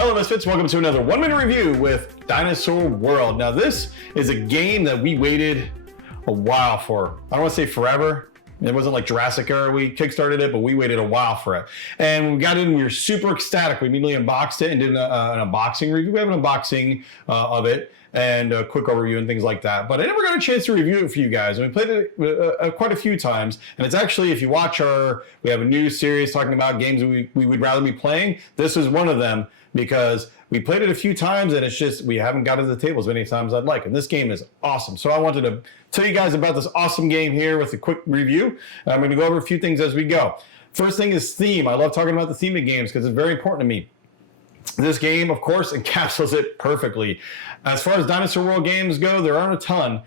Hello Misfits, welcome to another 1 minute review with Dinosaur World. Now this is a game that we waited a while for. I don't want to say forever. It wasn't like Jurassic era, we kickstarted it, but we waited a while for it. And we got it and we were super ecstatic. We immediately unboxed it and did an unboxing review. We have an unboxing of it and a quick overview and things like that. But I never got a chance to review it for you guys. And we played it quite a few times. And it's actually, if you watch we have a new series talking about games we would rather be playing. This is one of them because we played it a few times and it's just, we haven't got to the table as many times as I'd like. And this game is awesome. So I wanted to tell you guys about this awesome game here with a quick review. I'm going to go over a few things as we go. First thing is theme. I love talking about the theme of games because it's very important to me. This game, of course, encapsulates it perfectly. As far as Dinosaur World games go, there aren't a ton.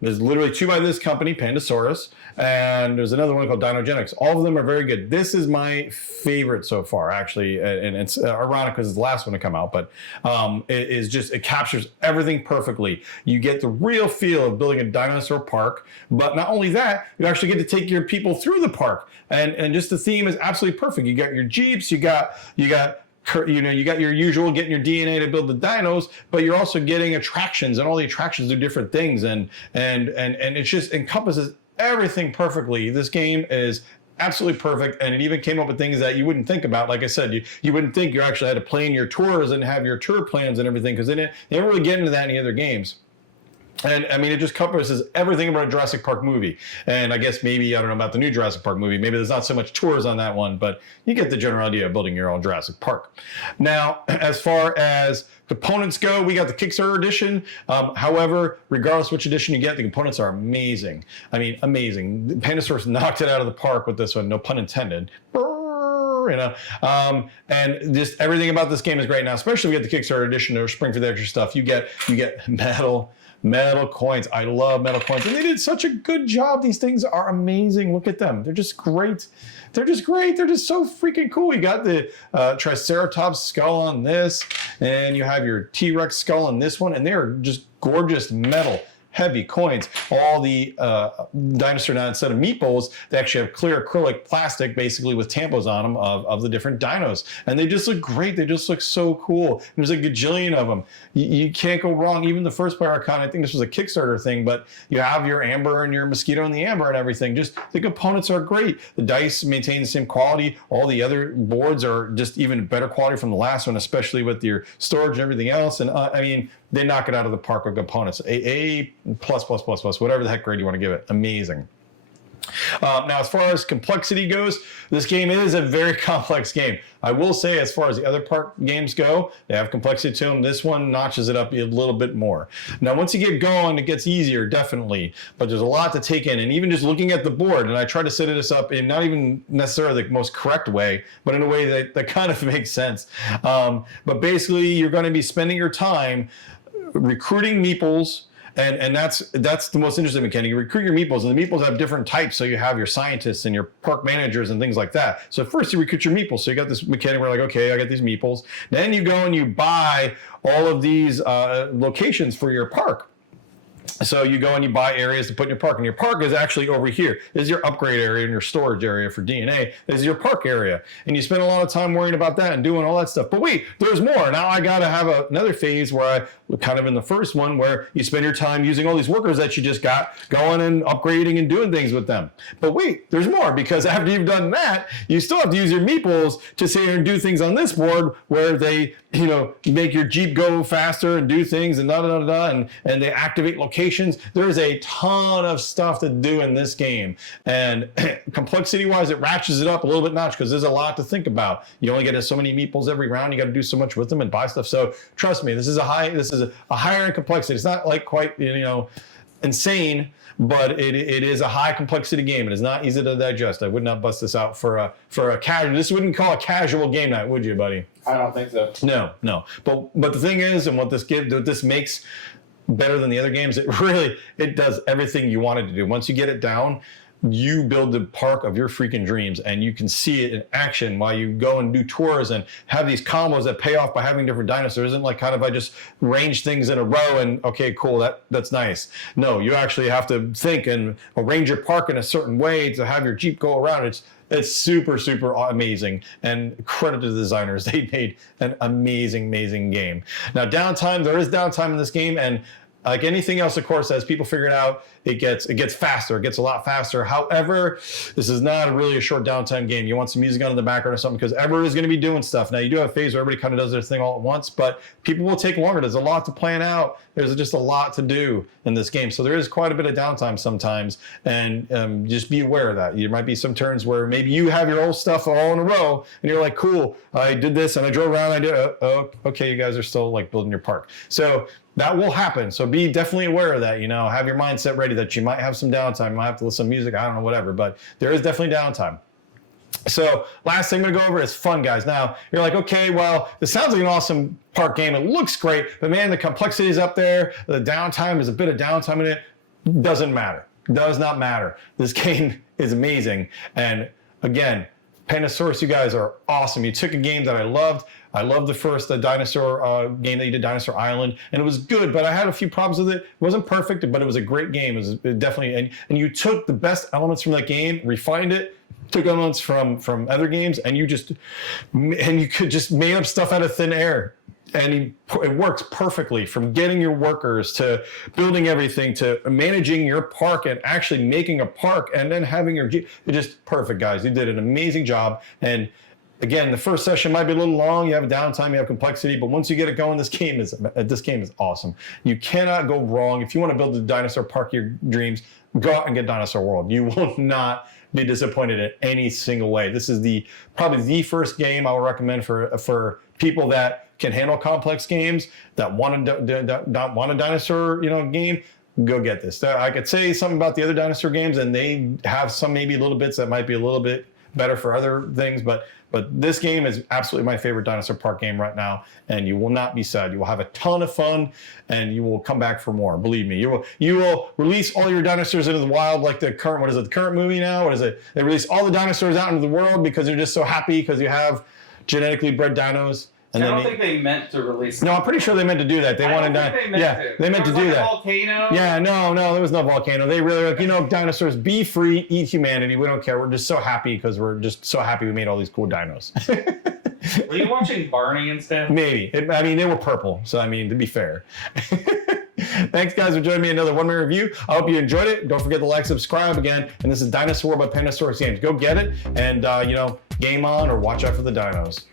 There's literally two by this company, Pandasaurus, and there's another one called Dinogenics. All of them are very good. This is my favorite so far, actually, and it's ironic because it's the last one to come out, but it captures everything perfectly. You get the real feel of building a dinosaur park, but not only that, you actually get to take your people through the park, and just the theme is absolutely perfect. You got your Jeeps, you got your usual getting your DNA to build the dinos, but you're also getting attractions, and all the attractions do different things, and it just encompasses everything perfectly. This game is absolutely perfect, and it even came up with things that you wouldn't think about. Like I said, you wouldn't think you actually had to plan your tours and have your tour plans and everything, because they didn't really get into that in the other games. And I mean, it just encompasses everything about a Jurassic Park movie. And I guess maybe, I don't know about the new Jurassic Park movie, maybe there's not so much tours on that one, but you get the general idea of building your own Jurassic Park. Now, as far as components go, we got the Kickstarter edition. However, regardless which edition you get, the components are amazing. I mean, amazing. Pandasaurus knocked it out of the park with this one, no pun intended. And just everything about this game is great now, especially if you get the Kickstarter edition or Spring for the extra stuff. You get metal coins. I love metal coins, and they did such a good job. These things are amazing. Look at them. They're just great. They're just great. They're just so freaking cool. You got the Triceratops skull on this, and you have your T-Rex skull on this one, and they're just gorgeous metal heavy coins. All the dinosaur, now instead of meeples, they actually have clear acrylic plastic, basically with tampos on them of the different dinos. And they just look great. They just look so cool. There's a gajillion of them. You can't go wrong. Even the first Paracon, I think this was a Kickstarter thing, but you have your amber and your mosquito and the amber and everything. Just the components are great. The dice maintain the same quality. All the other boards are just even better quality from the last one, especially with your storage and everything else. And I mean, they knock it out of the park with components. A++++, whatever the heck grade you want to give it. Amazing. Now, as far as complexity goes, this game is a very complex game. I will say, as far as the other park games go, they have complexity to them. This one notches it up a little bit more. Now, once you get going, it gets easier, definitely. But there's a lot to take in. And even just looking at the board, and I try to set this up in not even necessarily the most correct way, but in a way that kind of makes sense. But basically, you're going to be spending your time recruiting meeples, and that's the most interesting mechanic. You recruit your meeples, and the meeples have different types. So you have your scientists and your park managers and things like that. So first you recruit your meeples. So you got this mechanic where like, okay, I got these meeples. Then you go and you buy all of these locations for your park. So you go and you buy areas to put in your park, and your park is actually over here. This is your upgrade area and your storage area for DNA. This is your park area, and you spend a lot of time worrying about that and doing all that stuff. But wait, there's more. Now I got to have another phase where kind of in the first one, where you spend your time using all these workers that you just got going and upgrading and doing things with them. But wait, there's more, because after you've done that, you still have to use your meeples to sit here and do things on this board where they, make your Jeep go faster and do things and and they activate locations. There's a ton of stuff to do in this game, and complexity-wise, it ratchets it up a little bit notch because there's a lot to think about. You only get so many meeples every round. You got to do so much with them and buy stuff. So trust me, this is a higher end complexity. It's not like quite insane, but it is a high complexity game. It is not easy to digest. I would not bust this out for a casual. This wouldn't call a casual game night, would you, buddy? I don't think so. No. But the thing is, and what this makes better than the other games, it does everything you want it to do. Once you get it down, you build the park of your freaking dreams, and you can see it in action while you go and do tours and have these combos that pay off by having different dinosaurs. It isn't like kind of I just range things in a row and okay, cool, that's nice. No, you actually have to think and arrange your park in a certain way to have your Jeep go around. It's super, super amazing, and credit to the designers. They made an amazing, amazing game. Now, downtime, there is downtime in this game, and like anything else, of course, as people figure it out, it gets faster. It gets a lot faster. However, this is not really a short downtime game. You want some music on in the background or something because everyone is going to be doing stuff. Now, you do have a phase where everybody kind of does their thing all at once, but people will take longer. There's a lot to plan out. There's just a lot to do in this game. So there is quite a bit of downtime sometimes, and just be aware of that. There might be some turns where maybe you have your old stuff all in a row, and you're like, cool, I did this, and I drove around, I did, okay, you guys are still like building your park. So that will happen. So be definitely aware of that, have your mindset ready that you might have some downtime, you might have to listen to music, I don't know, whatever, but there is definitely downtime. So last thing I'm gonna go over is fun, guys. Now, you're like, okay, well, this sounds like an awesome park game. It looks great, but man, the complexity is up there. The downtime is a bit of downtime in it. Doesn't matter. Does not matter. This game is amazing. And again, Dinosaurs, you guys are awesome. You took a game that I loved. I loved the first dinosaur game that you did, Dinosaur Island, and it was good, but I had a few problems with it. It wasn't perfect, but it was a great game. It was definitely, and you took the best elements from that game, refined it, took elements from other games, and you could just made up stuff out of thin air. And it works perfectly, from getting your workers to building everything to managing your park and actually making a park and then having your Jeep. It's just perfect, guys. You did an amazing job. And again, the first session might be a little long. You have downtime, you have complexity, but once you get it going, this game is awesome. You cannot go wrong. If you want to build the dinosaur park of your dreams, go out and get Dinosaur World. You will not be disappointed in any single way. This is probably the first game I would recommend for people that can handle complex games, that want a dinosaur game. Go get this. I could say something about the other dinosaur games, and they have some maybe little bits that might be a little bit better for other things, but this game is absolutely my favorite dinosaur park game right now, and you will not be sad. You will have a ton of fun, and you will come back for more. Believe me, you will release all your dinosaurs into the wild, like the current movie now? What is it? They release all the dinosaurs out into the world because they're just so happy because you have genetically bred dinos. And I don't think they meant to release them. No, I'm pretty sure they meant to do that. They meant to do that. Volcano? Yeah, no, there was no volcano. They really dinosaurs, be free, eat humanity. We don't care. We're just so happy because we're just so happy we made all these cool dinos. Were you watching Barney instead? Maybe. They were purple. So, to be fair. Thanks, guys, for joining me in another 1 minute review. I hope you enjoyed it. Don't forget to like, subscribe again. And this is Dinosaur by Dinosaurs Games. Go get it and, game on or watch out for the dinos.